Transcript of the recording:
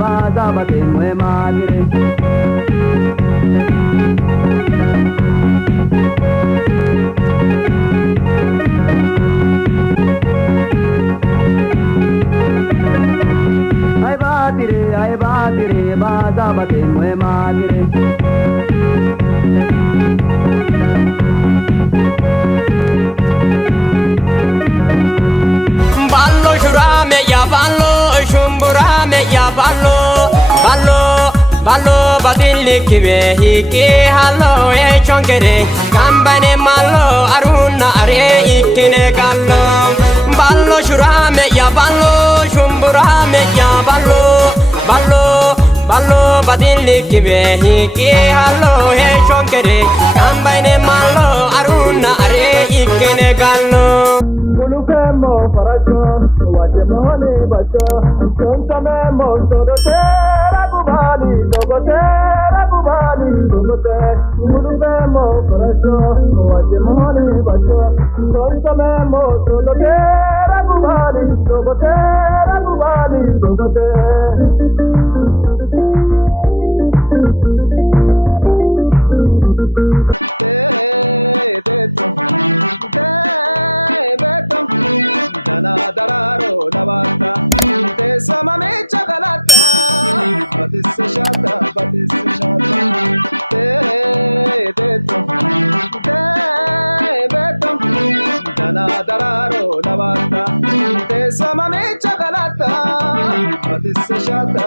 baza batemwe madire. Ay batire baza batemwe madire. Ballo shurame ya ballo shumburame ya ballo ballo ballo badilli kibe hiki hallo e chongere kambane mallo aruna are ikine gallo ballo shurame ya ballo shumburame ya ballo ballo ballo badilli kibe hiki hallo e chongere kambane mallo aruna are ikine gallo. Mulukemo faracho, waje mohone bacho, chontame montoro tera kubali, tera kubali, dogote. Mulukemo faracho, waje mohone bacho, chontame montoro tera kubali, tera kubali, dogote. Dararo lavata, te samame chagalata, batisse shata, te beto, dana dararo lavata, te samame chagalata, batisse shata.